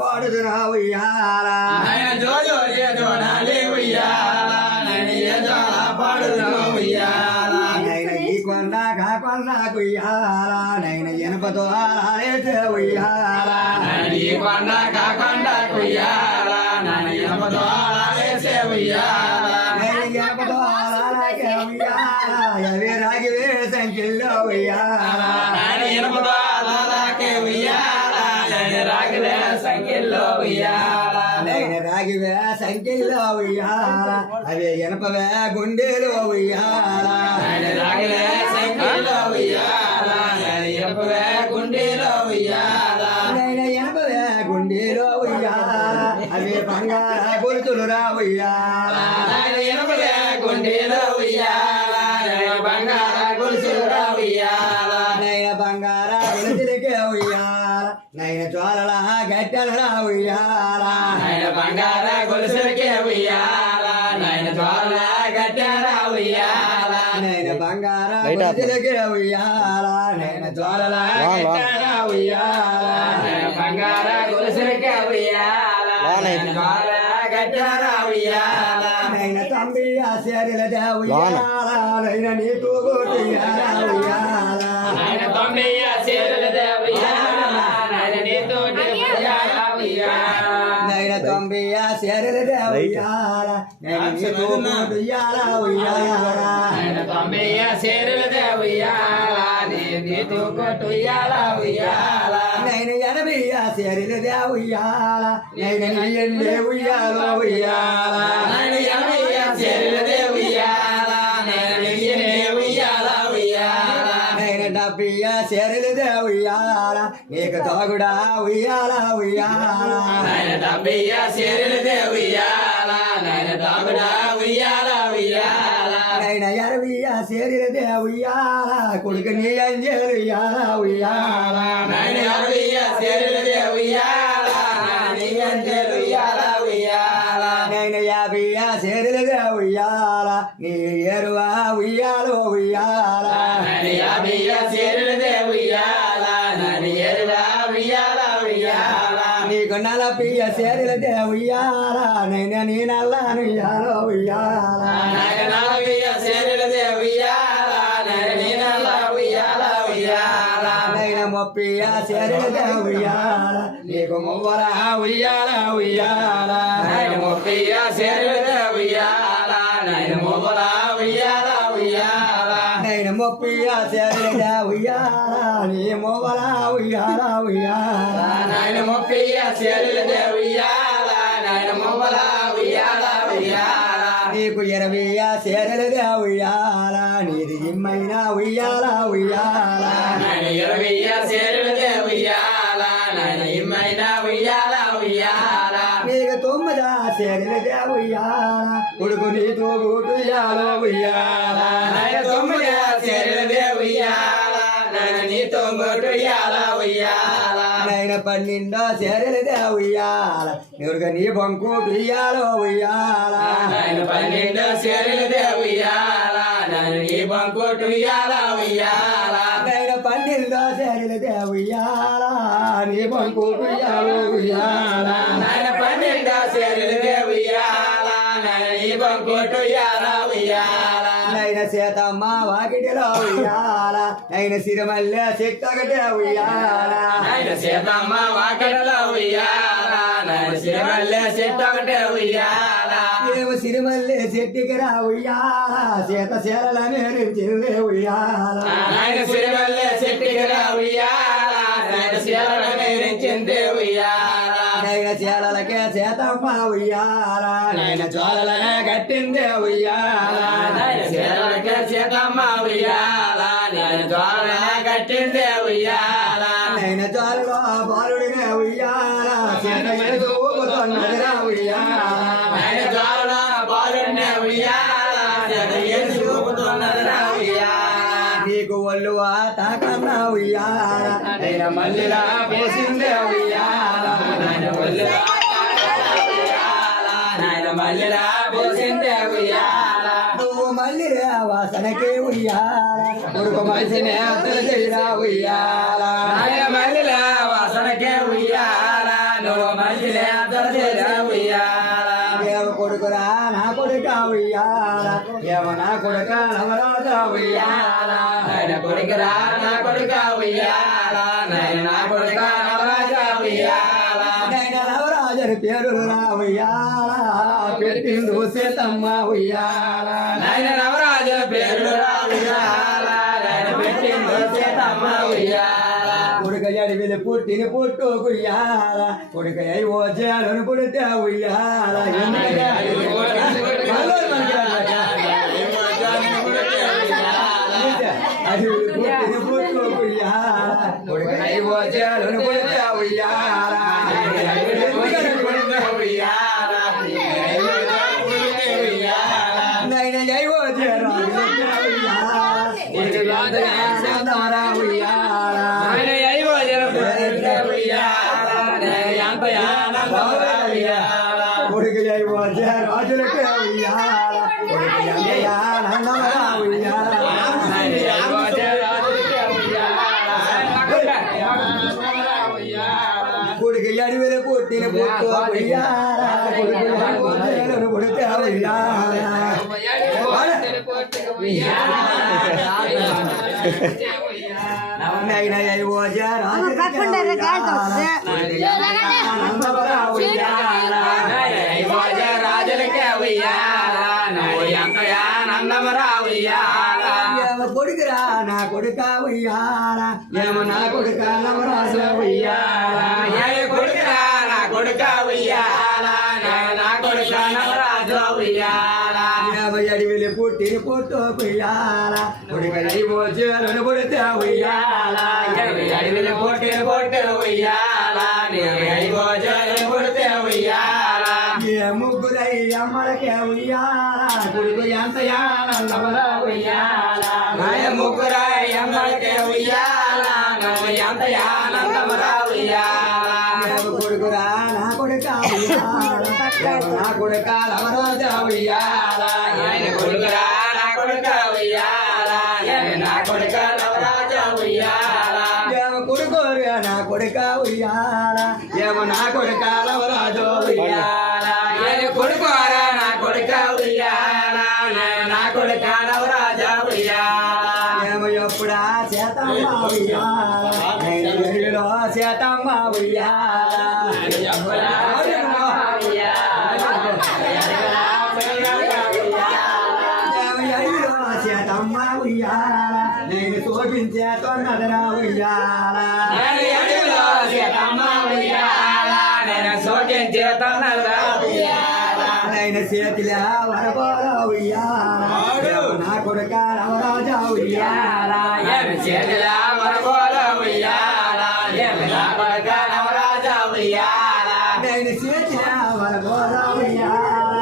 పాడుతున్నా నేను యజాల పాడుతున్నా ఉయ్యాలా నైన ఈ కొండ కాకొండ కుయ్యాలా నైన ఎనపతో ఆలేసే ఉయ్యాలా ఈ కొండ కాకొండ కుయ్యాలా నైన ఎనపతో ఆలేసే ఉయ్యాలా నైన ఎనపతో ఆలాకే ఉయ్యాలా అవే రాగివే సంఖ్యలో ఉయ్యాలా నైన ఎనపతో ఆలాకే ఉయ్యాలా నైన రాగివే సంఖ్యలో ఉయ్యాలా నైన రాగివే సంఖ్యలో ఉయ్యాలా అవే ఎనపవే గుండెలో ఉయ్యాలా నైన రాగివే సంఖ్యలో ఉయ్యాలా నైన ఎనపవే గుండెలో ఉయ్యాలా నైన ఎనపవే గుండెలో ఉయ్యాలా అవే బంగార గుర్తులు రా ఉయ్యాలా నైన ఎనపవే గుండెలో ఉయ్యాలా నైన బంగార గుర్తులు రా ఉయ్యాలా నైన బంగార గుర్తులకే ఉయ్యాలా నైన జ్వాలల గట్టెలు రా ఉయ్యాలా నైన బంగార గొలుసులకే ఉయ్యాలా నైన జ్వాల గట్టెరా ఉయ్యాలా నైన బంగార గుర్తులకే ఉయ్యాలా నైన జ్వాలల గట్టెలు ఉయ్యాలా నైన బంగార గొలుసులకే ఉయ్యాలా నైన జ్వాల గట్టెరా ఉయ్యాలా నైన తంబి ఆశర్యల ఉయ్యాలా నైన నీకు ఉయ్యాలా ఉయ్యాలా నైన తొమ్మిది సేరులదే ఉయ్యాలా నైన నీతో ఉయ్యాలా ఉయ్యాలా నైన తంబి ఆశర్యల ఉయ్యాలా నైన నీకు ఉయ్యాలా ఉయ్యాలా నైన తొమ్మిది సేరులదే ఉయ్యాలా నీతో ఉయ్యాలా ఉయ్యాలా నైన ఎనభై ఆశర్యల ఉయ్యాలా నైన నీయన్నే ఉయ్యాలో ఉయ్యాలా నైన ఎనభై సేరులదే ఉయ్యాలా నైన నీయనే ఉయ్యాలా ఉయ్యాలా నైన డబ్బై ఆశర్యల ఉయ్యాలా నీకు తాగుడా ఉయ్యాలా ఉయ్యాలా నైన డబ్బై సేరులదే ఉయ్యాలా నైన తాగుడా ఉయ్యాలా ఉయ్యాలా నైన ఎనభై ఆశర్యల ఉయ్యాలా కొడుకు నీ అంజలు ఉయ్యాలా ఉయ్యాలా నైన ఎనభై సేరులదే ఉయ్యాలా నీ అంజలు ఉయ్యాలా ఉయ్యాలా నైన యాభై ఆశర్యల ఉయ్యాలా నీ ఎరువా ఉయ్యాలో ఉయ్యాలా నైన యాభై సేరులదే ఉయ్యాలా నైన ఎరువా ఉయ్యాలా ఉయ్యాలా నీకు నలభై ఆశర్యల ఉయ్యాలా నైన నీ నల్లాను ఉయ్యాలో ఉయ్యాలా నైన నలభై సేరులదే ఉయ్యాలా నైన నీ నల్ల ఉయ్యాలా ఉయ్యాలా నైన ముప్పై ఆశర్యల ఉయ్యాలా నీకు మువ్వరా ఉయ్యాలా ఉయ్యాలా నైన ముప్పై సేరులదే ఉయ్యాలా నైన మొబల ఉయ్యాలా ఉయ్యాలా నైన ముప్పై ఆశర్యల ఉయ్యాలా నీ మువ్వరా ఉయ్యాలా ఉయ్యాలా నైన ముప్పై సేరులదే ఉయ్యాలా నైన మొబల ఉయ్యాలా ఉయ్యాలా నీకు 20 ఆశర్యల ఉయ్యాలా నీది ఇమ్మైన ఉయ్యాలా ఉయ్యాలా నైన 20 సేరులదే ఉయ్యాలా నైన ఇమ్మైన ఉయ్యాలా ఉయ్యాలా నీకు 9 ఆశర్యల ఉయ్యాలా కొడుకు నీతో ఉయ్యాలో ఉయ్యాలా నైన 9 సేరులదే ఉయ్యాలా నైన నీతో ఉయ్యాలా ఉయ్యాలా నైన 12 ఆశర్యల ఉయ్యాలా ఎవరుగా నీ బంకు ఉయ్యాలో ఉయ్యాలా నైన 12 సేరులదే ఉయ్యాలా నైన నీ బంకోటు ఉయ్యాలా ఉయ్యాలా నైన 12 ఆశర్యల ఉయ్యాలా నీ బంకు ఉయ్యాలో ఉయ్యాలా నైన 12 సేరులదే ఉయ్యాలా నైన నీ బంకోటు ఉయ్యాలా ఉయ్యాలా నైన సీతమ్మ వాకిటిలో ఉయ్యాలా నైన సిరిమల్లె చెట్టొకటే ఉయ్యాలా నైన సీతమ్మ వాకిటలో ఉయ్యాలా నైన సిరిమల్లె చెట్టు ఒకటే ఉయ్యాలా ఏమో సిరిమల్లె చెట్టుకి రా ఉయ్యాలా సీత శీలల నేర్చిందే ఉయ్యాలా నైన సిరిమల్లె చెట్టుకి రా ఉయ్యాలా నైన శీలల మేరించిందే ఉయ్యాలా నైన శీలలకే సీతమ్మ ఉయ్యాలా నైన జ్వాలలనే కట్టిందే ఉయ్యాలా నైన శీలలకే సీతమ్మ ఉయ్యాలా నైన జ్వాల కట్టిందే ఉయ్యాలా నైన జ్వాలలో బాలుడినే ఉయ్యాలా సీత ఎదుగుతున్నదిరా ఉయ్యాలా నైన జ్వాల బాలుడినే ఉయ్యాలా నైన చూపుతున్నదిరా ఉయ్యాలా నీకు ఒళ్ళు తాకన్నా ఉయ్యాలా నైన మల్లిలా పోసిందే ఉయ్యాలా నైన ఒళ్ళు ఉయ్యాలా మల్లెలా పోసిందే ఉయ్యాల నువ్వు మళ్ళీ వాసనకే ఉయ్యాల కొడుకు మనిషిని అద్దరు చేయరా ఉయ్యాల నాయ మల్లెలా వాసనకే ఉయ్యాల నువ్వు మల్లెలే దొరచేరా ఉయ్యాల ఏమ కొడుకురా నా కొడుక ఉయ్యాల ఏమ నా కొడుక నవరాజా ఉయ్యాల నాయన కొడుకురా నా కొడుక ఉయ్యాల నాయన నా కొడుక నవరాజా ఉయ్యాల నాయన నవరాజని పేరు రా ఉయ్యాల పెట్టిండు సీతమ్మ ఉయ్యాల నాయన నవరాజు పేరు రా ఉయ్యాల నాయన పెట్టిండు సీతమ్మ ఉయ్యాల కొడుక అడవిలు పుట్టిన పుట్టు ఉయ్యాల కొడుక అయ్యో చేలను పుడితే ఉయ్యాల ఎందుకంటే అడవిలు పుట్టిన పుట్టు ఉయ్యాల కొడుక అయ్యో చేలను పుడితే ఉయ్యాల నైన అయ్యో చేరా ఉయ్యాల ఆయన అయ్యో ఉయ్యాల ఎంత ఉయ్యాల కొడుకు అయ్యో రాజులకే ఉయ్యాల కొడుకు నందమరా ఉయ్యాల కొడుకు అడవిలో పుట్టిన పుట్టు ఉయ్యాల కొడుకు పుడితే ఉయ్యాల నైన అయ్యో రాజులకే ఉయ్యాల నువ్వు ఎంత ఆనందమరా ఉయ్యాల కొడుకురా నా కొడుక ఉయ్యాల ఏమో నా కొడుక నవరాజ ఉయ్యాల ఏ కొడుకురా నా కొడుక ఉయ్యాల నా కొడుక నవరాజు ఉయ్యాల అడవిలో పుట్టిన పుట్టు ఉయ్యాల కొడుక అయ్యో చేలను పుడితే ఉయ్యాల అడవిలో పొట్టి పొట్టు ఉయ్యాల అయ్యో జలు పుడితే ఉయ్యాల ఏ ముగ్గురై అమ్మలకే ఉయ్యాల కొడుకు ఎంత ఆనందమరా ఉయ్యాల నాయ ముగ్గురా ఎమ్మలకే ఉయ్యాల నువ్వు ఎంత ఆనందమరా ఉయ్యాల కొడుకురా నా కొడుక ఉయ్యాల నా కొడుక నవరాజ ఉయ్యాల ఆయన కొడుకురా నా కొడుక ఉయ్యాల నా కొడుక నవరాజ ఉయ్యాల ఏమ కొడుకోరా నా కొడుక ఉయ్యాల ఏమో నా కొడుక నవరాజు ఉయ్యాల ఆయన కొడుకోరా నా కొడుక ఉయ్యాల నా కొడుక నవరాజ ఉయ్యాల ఏమో ఎప్పుడా చేతమ్మ ఉయ్యాల నేను ఎరులో చేతమ్మ ఉయ్యాల చేతమ్మ ఉయ్యాల నేను శోభించే తొన్నదరా ఉయ్యాల నేను చేతిలా వరబోర ఉయ్యాల నా కొడుక నవరాజా ఉయ్యాల చేతిలా వరబోల ఉయ్యాల నా కొడుక నవరాజ ఉయ్యాల నేను చేతిలా వరబోర ఉయ్యాల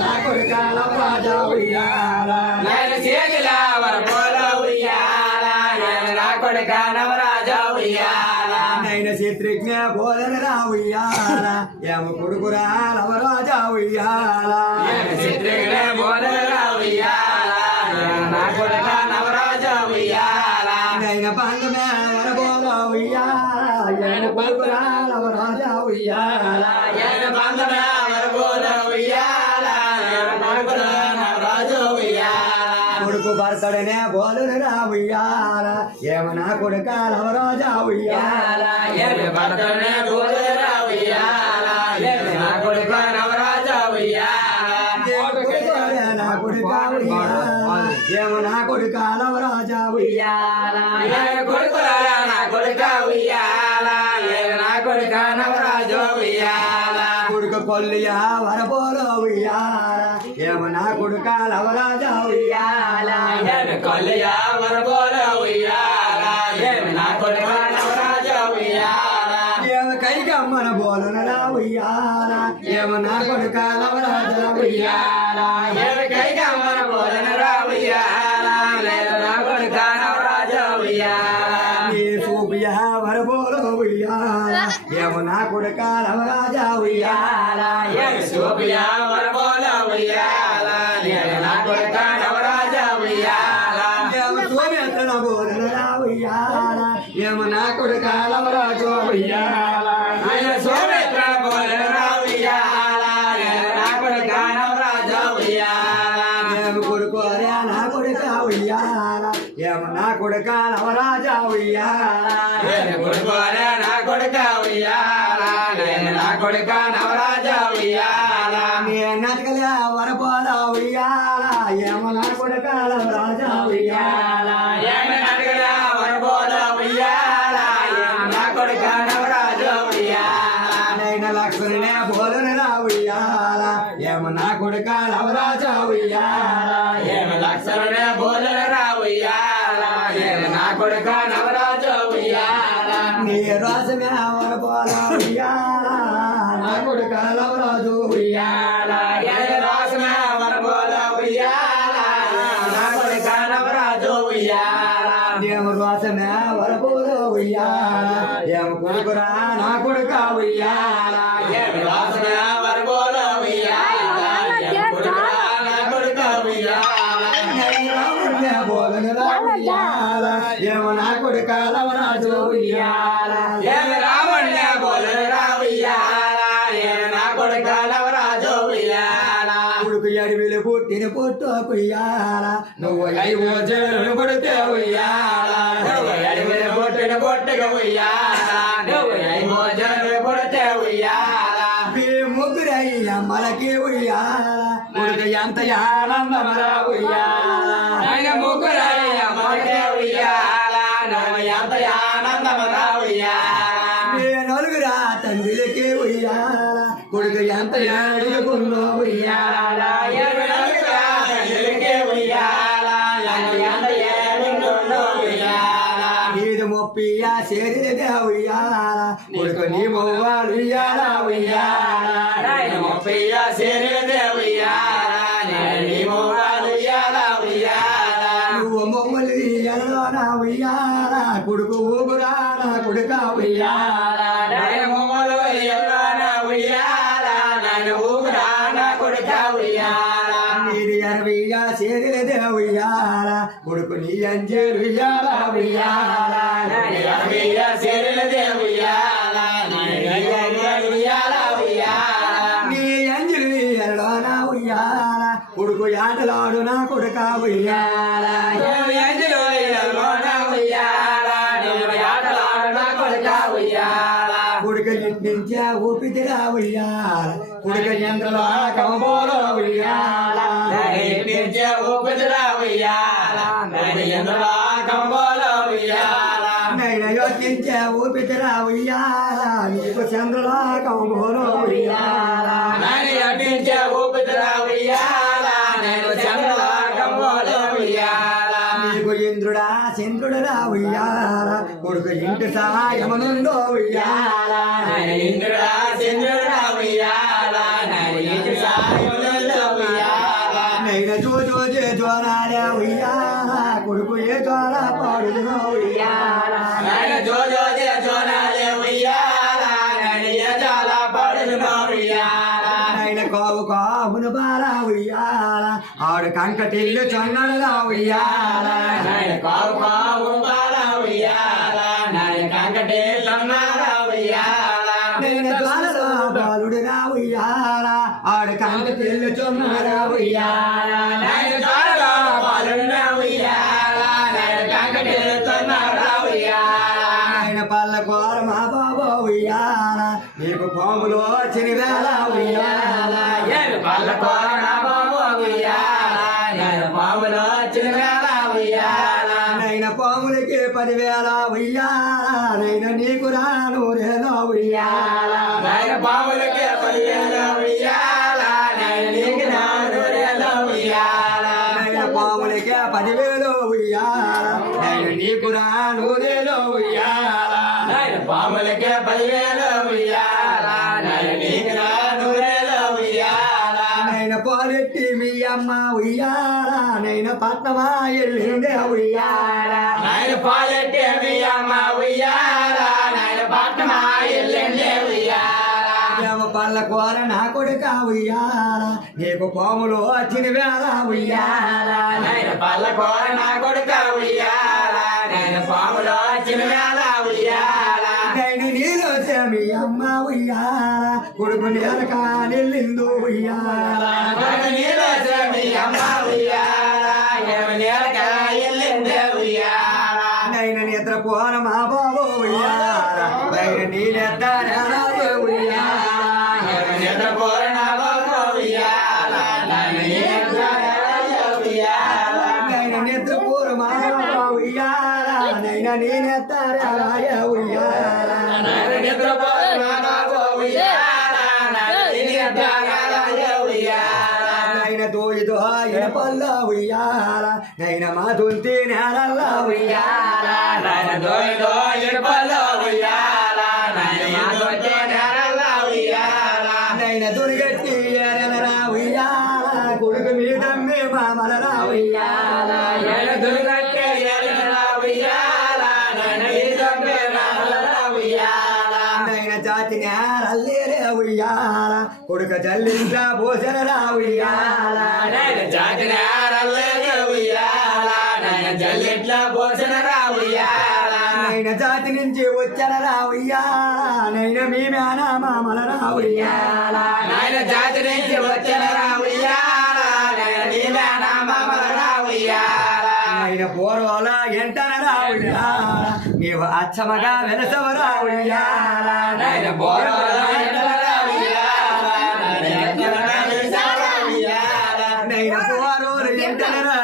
నా కొడుక నవరాజా ఉయ్యాల నేను చేతిలా వరబోల ఉయ్యాల నా కొడుక నవరాజ ఉయ్యాల నేను చిత్రజ్ఞ బోధన రా ఉయ్యాల ఏమ కొడుకురా నవరాజా ఉయ్యాల చిత్రగ్న బోధన ఉయ్యాల నా కొడుక నవరాజ ఉయ్యాల నేను పంగమే వరబోర ఉయ్యాల ఏమ కొడుకురా నవరాజా ఉయ్యాల ఆయన బంధన వరబోల ఉయ్యాల నా కొడుక నవరాజ ఉయ్యాల కొడుకు భర్తడనే బోధన రా ఉయ్యాల ఏమ నా కొడుక నవరాజా ఉయ్యాల భర్తనే బోధన ఉయ్యాల నా కొడుక నవరాజ ఉయ్యాల నా కొడుక ఉయ్యాల ఏమ నా కొడుక నవరాజా ఉయ్యాల కొడుకురా నా కొడుక ఉయ్యాల నా కొడుక నవరాజ ఉయ్యాల కొడుకు కొల్లియా వరబోర ఉయ్యాల ఏమ నా కొడుక నవరాజా ఉయ్యాల కొల్లియా వరబోల ఉయ్యాల నా కొడుక నవరాజ ఉయ్యాల ఏమ కైకమ్మన బోలున రా ఉయ్యాల ఏమ నా కొడుక నవరాజా ఉయ్యాల కైకమ్మన బోధన రా ఉయ్యాల నా కొడుక నవరాజ ఉయ్యాల నీ సూపియా వరబోర ఉయ్యాల ఏమ నా కొడుక నవరాజా ఉయ్యాల శోభియా వరబోల కొడుక నవరాజా ఉయ్యాల నేను కొడుకోనే నా కొడుక ఉయ్యాల నేను నా కొడుక నవరాజా ఉయ్యాల నీ నటకలే వరపోల ఉయ్యాల ఏమో నా కొడుక నవరాజా ఉయ్యాల ఏమి నడగడా వరబోల ఉయ్యాల ఏమి నా కొడుక నవరాజా ఉయ్యాల నైన లక్ష్మణే బోధన ఉయ్యాల ఏమో నా కొడుక నవరాజా ఉయ్యాల ఏమి లక్షణే బోధన రా ఉయ్యాల ఏమి నా కొడుక నవరాజా ఉయ్యాల నీ రాజమే వరపోల ఉయ్యాల నా కొడుక నవరాజు ఉయ్యాల ఏమి రాసమే వరబోల ఉయ్యాల నా కొడుక నవరాజు ఉయ్యాల ఏమో రాజమే వరపోల ఉయ్యాల ఏమో కొడుకురా నా కొడుక ఉయ్యాల ఏమి రాసమే వరబోల ఉయ్యాల ఏమి కొడుకురా నా కొడుక ఉయ్యాల ఏమో నా కొడుక నవరాజు ఉయ్యాల ఏమి రావణ్య బోధన రా ఉయ్యాల ఏమి నా కొడుక నవరాజు ఉయ్యాల కొడుకు అడవిలు పుట్టిన పుట్టు ఉయ్యాల నువ్వు ఐవో జరును కొడితే ఉయ్యాల నువ్వు అడిగిన బొట్టును బొట్టుగా ఉయ్యాల నువ్వు ఐమో జనులు కొడితే ఉయ్యాల మీ ముగ్గురయ్య మనకి ఉయ్యాల కొడుకు ఎంత ఆనందమరా ఉయ్యాల ఆయన ముగ్గురయ్య మొదటే ఉయ్యాల నువ్వు ఎంత ఆనందమరా ఉయ్యాల మీ నలుగురా తండ్రులకి ఉయ్యాల కొడుకు ఎంత ఏడుకున్నో ఉయ్యాల ఏమి నలుగురా తండ్రులకే ఉయ్యాల నన్ను ఎంత ఏడుకుందో ఉయ్యాల నీది మొప్పియా చేరిదే ఉయ్యాల కొడుకు నీ మొవ్వాలు ఉయ్యాల ఉయ్యాల నాయన ముప్పయ్య శరీరదే ఉయ్యాల నేను నీ మొవ్వాలు ఉయ్యాల ఉయ్యాల నువ్వు మొమ్మలు ఎలలోనా ఉయ్యాల కొడుకు ఊగురా నా కొడుక ఉయ్యాల నాయన మొమ్మలు ఎల్లాన ఉయ్యాల నన్ను ఊగురా నా కొడుక ఉయ్యాల నీది ఎరవియా చేరిదే ఉయ్యాల కొడుకు నీ అంజేలు ఉయ్యాల ఉయ్యాల అరవయ్య శరీరదే ఉయ్యాల ఉయ్యాల ఉయ్యాల నీ అంజలి ఎలలోనా ఉయ్యాల కొడుకు ఆటలాడు నా కొడుక ఉయ్యాల నువ్వు ఎంజలో ఎల్లోన ఉయ్యాల నువ్వు ఆటలాడు నా కొడుక ఉయ్యాల కొడుకు ఇంటించే ఊపితిరా ఉయ్యాల కొడుకు ఎంతలో కంబోలో ఉయ్యాల ఇంటించే ఊపిదిరా ఉయ్యాల నేను ఎందులో కంబోలో ఉయ్యాల నైన యోచించే ఊపితిరా ఉయ్యాల నీకు చంద్రులో కంబోలో ఉయ్యాల నేను అడ్డించే ఊపిదిరా ఉయ్యాల నేను చంద్రుల కంబోలో ఉయ్యాల నీకు ఇంద్రుడా చంద్రుడురా ఉయ్యాల కొడుకు ఇంటి సహాయమనుందో ఉయ్యాల నేను ఇంద్రుడా చంద్రుడా ఉయ్యాల నేను ఇంటి సాయములలో ఉయ్యాల నైన జోజోజే జ్వరాలే ఉయ్యాల కొడుకు ఏ జ్వర పాడుదునో ఉయ్యాల నేను జోజోజే జోనాలే ఉయ్యాల నేను యజాల పడుదునో ఉయ్యాల నైన కావు కావును బాల ఉయ్యాల ఆడు కంకటిల్లు చొన్నడులా ఉయ్యాల నేను కావు కావు బాల ఉయ్యాల నేను కంకటే లన్నార ఉయ్యాల నేను ద్వారలో బాలుడురా ఉయ్యాల ఆడు కంకటిల్లు చొన్నరా ఉయ్యాల నేను త్వరలో పాలున్న ఉయ్యాల నేను కంకటే లన్నార ఉయ్యాల ఆయన పళ్ళ కోర మా బాబా ఉయ్యాల నీకు పాములో చినివేళ ఉయ్యాల ఏమి పల్లకోన బాబు ఉయ్యాల నేను పాములో చిన్నవేళ ఉయ్యాల నైన పాములకి 10,000 ఉయ్యాల నైన నీకు రాను రేలో ఉయ్యాల నేను పాములకి 10,000 ఉయ్యాల నేను నీకు నానూరేలో ఉయ్యాల నైన పాములకి 10,000 ఉయ్యాల నైన నీకు రాను రేలో ఉయ్యాల నేను పాములకి 10,000 ఉయ్యాల నేను నీకు నానూరేలో ఉయ్యాల నైన పాలెట్టి మీ అమ్మ ఉయ్యాల నైన పట్నమా ఎల్లిండే ఉయ్యాల నేను పాలెట్టే మీ అమ్మ ఉయ్యాల నేను పట్టమా ఎల్లుండే ఉయ్యాల దేవ పళ్ళ కూర నా కొడుక ఉయ్యాల నీకు పాములు వచ్చిన వేళ ఉయ్యాల నేను పల్లకోర నా కొడుక ఉయ్యాల నేను పాములో చిన్నవేళ ఉయ్యాల నేను నీలో మీ అమ్మ ఉయ్యాల కొడుకు నేలక నెల్లిందు ఉయ్యాల నాకు నీలో మీ అమ్మ ఉయ్యాల ఏమి నేలక ఎల్లిందే ఉయ్యాల నైనా నేనెత్తారా రాయ ఉయ్యాల నాయన నిద్రపోయి మానవో ఉయ్యాల నాయన ఉయ్యాల నైన తోయితో ఆయన పల్ల ఉయ్యాల నైన మా తొంతి నేలల్ల ఉయ్యాల నాయన దోయి దోయి పల్లో ఉయ్యాల నాయన మాతోటే నేరల్ల ఉయ్యాల నైన దుర్గట్టి ఎరలరా ఉయ్యాల కొడుకు మీద మామలరా ఉయ్యాల నాయన దుర్గట్టే ఎరలా ఉయ్యాల నాయన ఈదమ్మే రామల ఉయ్యాల నైన జాతి నేరల్లేరే ఉయ్యాల కొడుక జల్లింట్ల భోజనరా ఉయ్యాల నాయన జాతి నేరల్లే ఉయ్యాల నాయన జల్లిట్ల భోజన రా ఉయ్యాల నైన జాతి నుంచి వచ్చనరా ఉయ్యాల నైన మీ మేన మామలరా ఉయ్యాల నాయన జాతి నుంచి వచ్చిన రా ఉయ్యాల నాయన నీలాన మామల రా ఉయ్యాల ఆయన పూర్వాల ఎంటనరా ఉయ్యాల నీవు అచ్చమగా వెలసవరా ఉయ్యాల నాయన బోరవల ఎండల ఉయ్యాల నాయన ఎండల నిసాల ఉయ్యాల నైన పూరోరు ఎంటనరా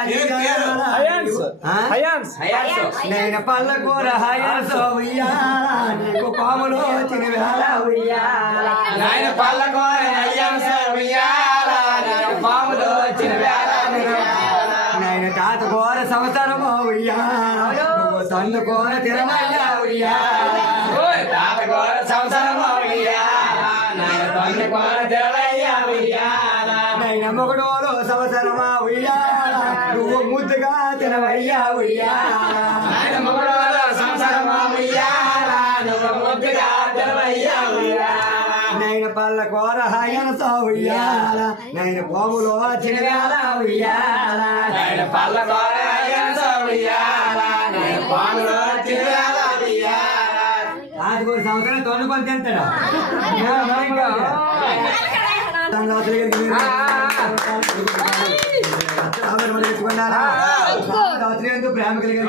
నైన పల్ల కూర హయాస ఉయ్యాల నీకు పాములో తినవేళ ఉయ్యాల నాయన పల్లకోర అయ్యంస ఉయ్యాల నాయన పాములో వచ్చిన వేళ ఉయ్యాల నైన తాత కూర సంవత్సరమో ఉయ్యాల నువ్వు తన్ను కూర తినమయ్యా ఉయ్యాల ఓయ్ తాతకోర సంవత్సరమో ఉయ్యాల నాయన తొందకోర తెరవయ్య ఉయ్యాల నైన మొగడోలో సంవత్సరమా ఉయ్యాల నువ్వు ముద్దుగా తినవయ్యా ఉయ్యాల నాయన మొగడోలో సంవత్సరమో ఉయ్యాల నువ్వు ముద్దుగా తెరవయ్య ఉయ్యాల నైన పల్ల కూర హయనస ఉయ్యాల నైన పాములో తినవేళ ఉయ్యాల నాయన పల్లకోర అయ్యంస ఉయ్యాల నాయన పాములో వచ్చిన వేళ ఉయ్యాల ఆదిగోరు సంవత్సరం తొన్నుకొని తింటాడు ప్రేమ కలిగి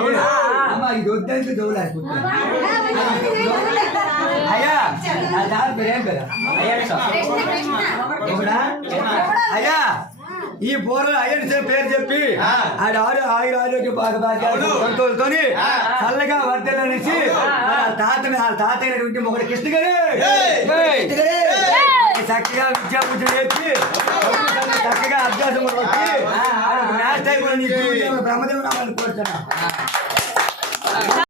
అమ్మ ఇది వద్దంటే దోలాడుకుంటున్నా అయ్యా నా దారి ప్రేమ కదా ఎవడా? అయ్యా ఈ బోర్లు అయ్యని పేరు చెప్పి ఆడ ఆయుర ఆరోగ్య సంతోషంతోని చల్లగా వర్ధలనేసి తాతైనటువంటి మొగడు కృష్ణ గారు చక్కగా విద్యా పూజ చేసి చక్కగా అభ్యాసం వచ్చి బ్రహ్మదేవుడు కోరుతున్నా